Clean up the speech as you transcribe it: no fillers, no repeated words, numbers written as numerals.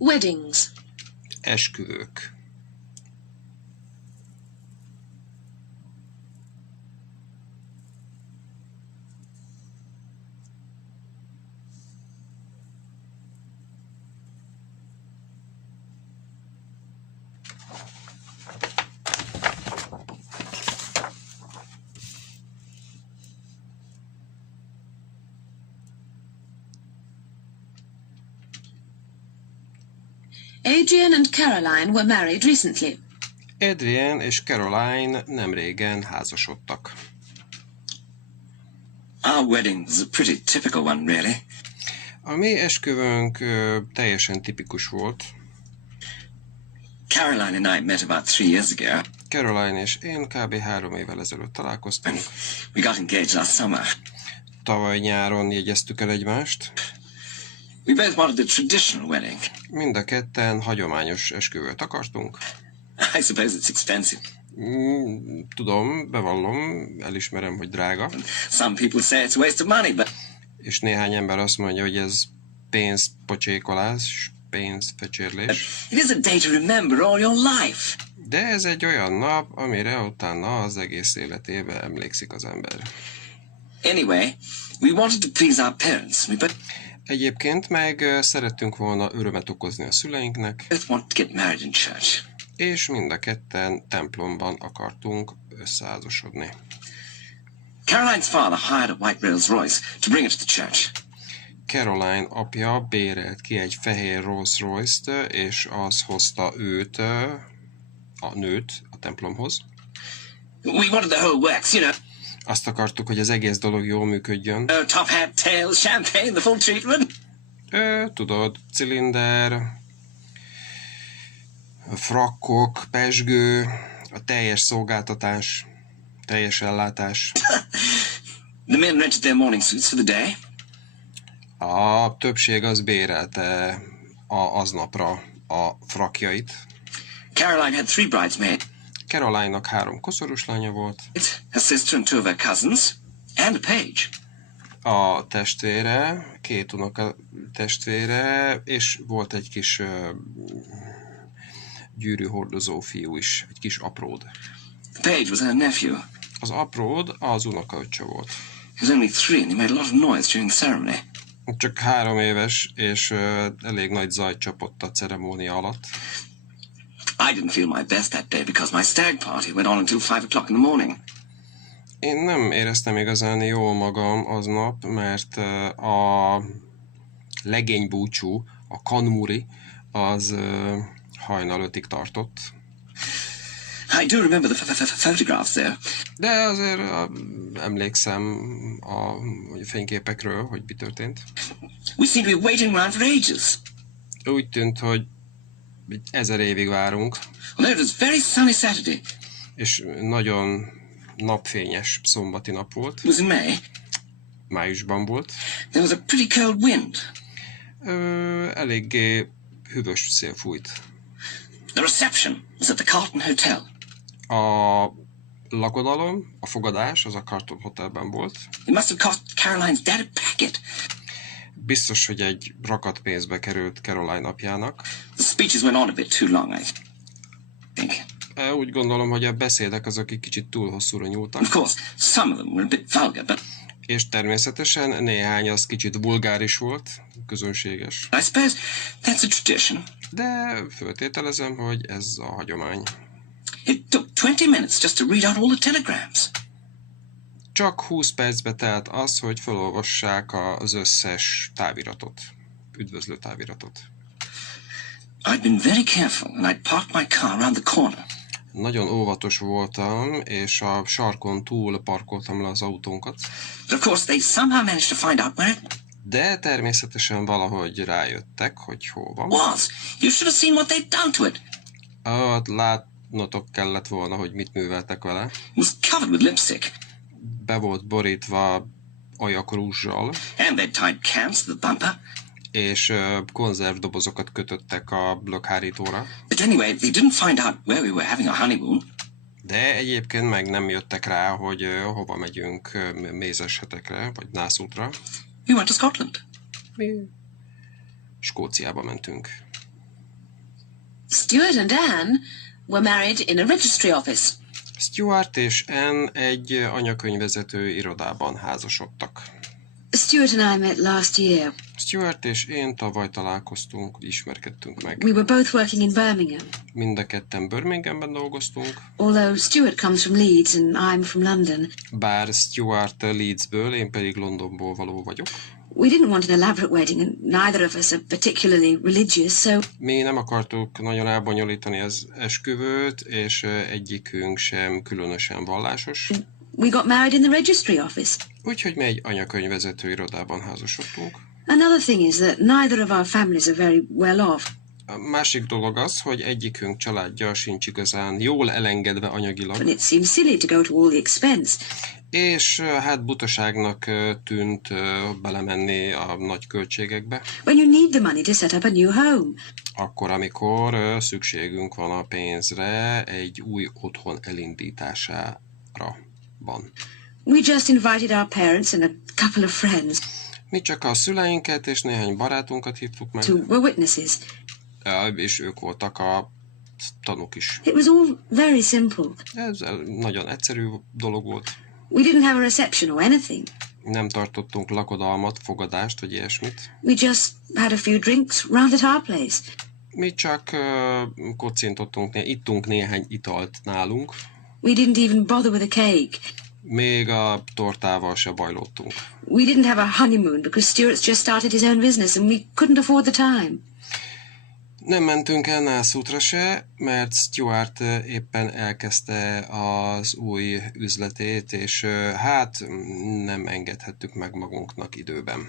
Weddings. Esküvők. Adrian and Caroline were married recently. Adrian és Caroline nemrégen házasodtak. Our wedding was a pretty typical one, really. A mi esküvőnk teljesen tipikus volt. Caroline and I met about 3 years ago. Caroline és én kb. 3 évvel ezelőtt találkoztunk. We got engaged last summer. Tavaly nyáron jegyeztük el egymást. We both wanted a traditional wedding. Mind a ketten hagyományos esküvőt akartunk. I suppose it's expensive. Tudom, bevallom, elismerem, hogy drága. Some people say it's a waste of money, but... És néhány ember azt mondja, hogy ez pénzpocsékolás, pénzfecsérlés. It is a day to remember all your life. De ez egy olyan nap, amire utána az egész életében emlékszik az ember. Anyway, we wanted to please our parents. Egyébként meg szerettünk volna örömet okozni a szüleinknek. Both want to get married in church. És mind a ketten templomban akartunk összeházasodni. Caroline's father hired a white Rolls Royce to bring it to the church. Caroline apja bérelt ki egy fehér Rolls Royce-t, és az hozta őt, a nőt a templomhoz. We wanted the whole works, you know. Azt akartuk, hogy az egész dolog jól működjön. Top hat, tails, champagne, the full treatment. Tudod, cilinder, frakkok, pezsgő, a teljes szolgáltatás, teljes ellátás. The men rented their morning suits for the day. A többség az bérelte aznapra a frakjait. Caroline had 3 bridesmaids. Caroline-nak 3 koszorús lánya volt. A sister and 2 of her cousins, and a page. A testvére, 2 unoka testvére, és volt egy kis gyűrűhordozó fiú is, egy kis apród. The page was her nephew. Az apród az unokaöccse volt. He was only 3 and he made a lot of noise during the ceremony. Csak 3 éves, és elég nagy zajt csapott a ceremónia alatt. I didn't feel my best that day because my stag party went on until 5 o'clock in the morning. Én nem éreztem igazán jól magam aznap, mert a legénybúcsú, a kanmuri, az hajnal 5-ig tartott. I do remember the photographs there. De azért emlékszem a fényképekről, hogy mi történt. We seem to be waiting around for ages. Úgy tűnt, hogy 1000 évig várunk. Although it was very sunny Saturday. És nagyon napfényes szombati nap volt. It was in May. Májusban volt. There was a pretty cold wind. Eléggé hűvös szél fújt. The reception was at the Carlton Hotel. A lakodalom, a fogadás az a Carlton Hotelben volt. It must have cost Caroline's dad a packet. Biztos, hogy egy rakat pénzbe került Caroline apjának. The speeches went on a bit too long, I think. Úgy gondolom, hogy a beszédek azok egy kicsit túl hosszúra nyúltak. Of course, some of them were a bit vulgar, but... És természetesen néhány az kicsit vulgáris volt, közönséges. I suppose that's a tradition. De föltételezem, hogy ez a hagyomány. It took 20 minutes just to read out all the telegrams. Csak 20 percbe telt az, hogy felolvassák az összes táviratot, üdvözlő táviratot. I'd been very careful and I'd parked my car around the corner. Nagyon óvatos voltam, és a sarkon túl parkoltam le az autónkat. But of course they somehow managed to find out where it De természetesen valahogy rájöttek, hogy hol van. was. You should have seen what they'd done to it. Látnotok kellett volna, hogy mit műveltek vele. It was covered with lipstick. Be volt borítva ajakrúzsal, And they'd tied cans to the bumper. és konzervdobozokat kötöttek a lökhárítóra. But anyway, they didn't find out where we were having our honeymoon. De egyébként meg nem jöttek rá, hogy hova megyünk mézeshetekre, vagy nászútra. We went to Scotland. Mi Skóciába mentünk. Stuart and Anne were married in a registry office. Stuart és Anne egy anyakönyvvezető irodában házasodtak. Stuart and I met last year. Stuart és én tavaly találkoztunk, ismerkedtünk meg. We were both working in Birmingham. Mind a ketten Birminghamben dolgoztunk. Although Stuart comes from Leeds and I'm from London. Bár Stuart Leedsből, én pedig Londonból való vagyok. We didn't want an elaborate wedding and neither of us are particularly religious, so... Mi nem akartuk nagyon elbonyolítani az esküvőt, és egyikünk sem különösen vallásos. We got married in the registry office. Úgyhogy mi egy anyakönyvvezető irodában házasodtunk. Another thing is that neither of our families are very well off. A másik dolog az, hogy egyikünk családja sincs igazán jól elengedve anyagilag. And it seems silly to go to all the expense. És hát butaságnak tűnt belemenni a nagy költségekbe. When you need the money to set up a new home. Akkor, amikor szükségünk van a pénzre egy új otthon elindítására van. We just invited our parents and a couple of friends. Mi csak a szüleinket és néhány barátunkat hívtuk meg. Who were witnesses. És ők voltak a tanúk is. It was all very simple. Ez nagyon egyszerű dolog volt. We didn't have a reception or anything. Nem tartottunk lakodalmat, fogadást, vagy ilyesmit. We just had a few drinks round at our place. Mi csak kocintottunk, ittunk néhány italt nálunk. We didn't even bother with a cake. Még a tortával se bajlottunk. We didn't have a honeymoon because Stuart's just started his own business and we couldn't afford the time. Nem mentünk el nászútra se, mert Stuart éppen elkezdte az új üzletét, és hát nem engedhettük meg magunknak időben.